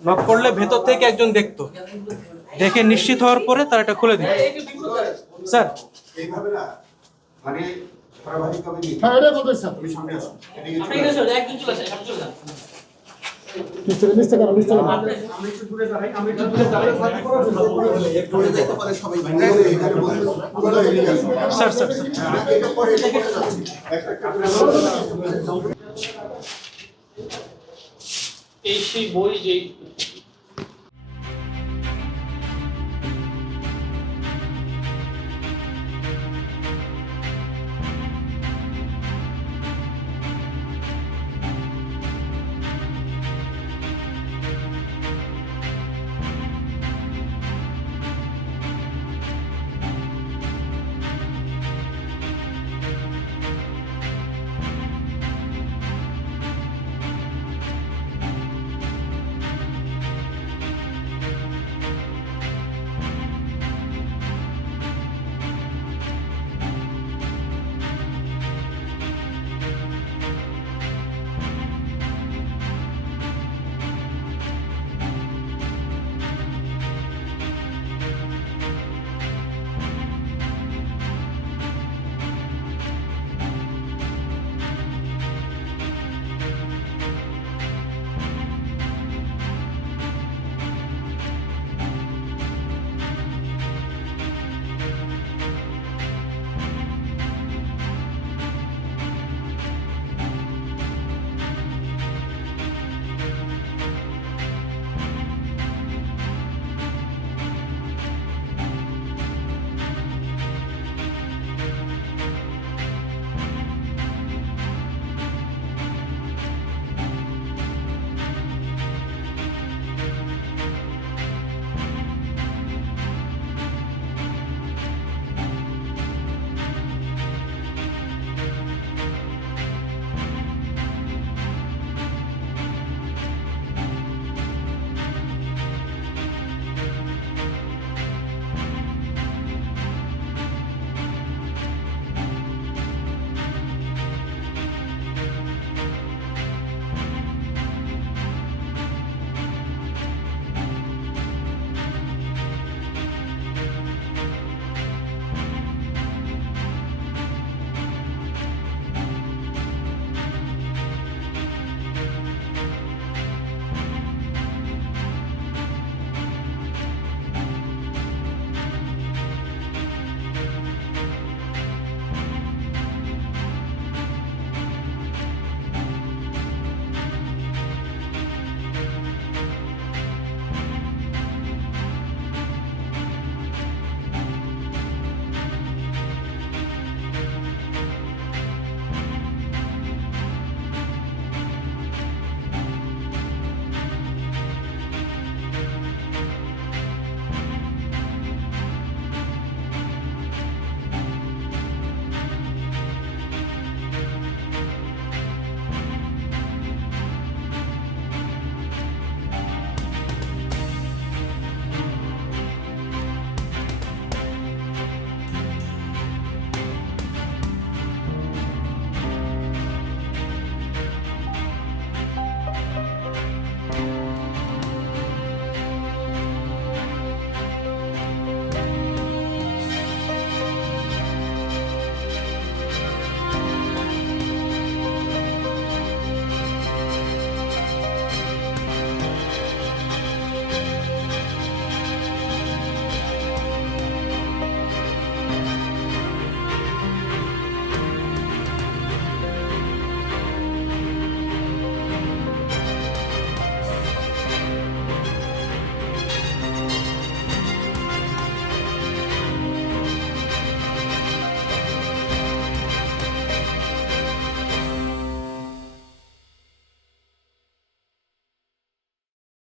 Knock করলে ভেতর থেকে একজন দেখতো, দেখে নিশ্চিত হওয়ার পরে তার এটা খুলে দিত। স্যার এইভাবে না মানে ধারাবাহিকভাবে নিয়ে হ্যাঁ এটা বলতে স্যার তুমি সামনে আসো এদিকে আপনি এসে একজন চলে আসেন, আপনি চলে যান। মিস্টেক আমি একটু দূরে দাঁড়াই, পড়ে যাইতে পারে সবাই ভাঙা এখানে বলতে পুরো এদিকে আসো স্যার স্যার স্যার এটা পরে এটা পড়ে যাচ্ছে একটা একটা করে এই সেই বই যে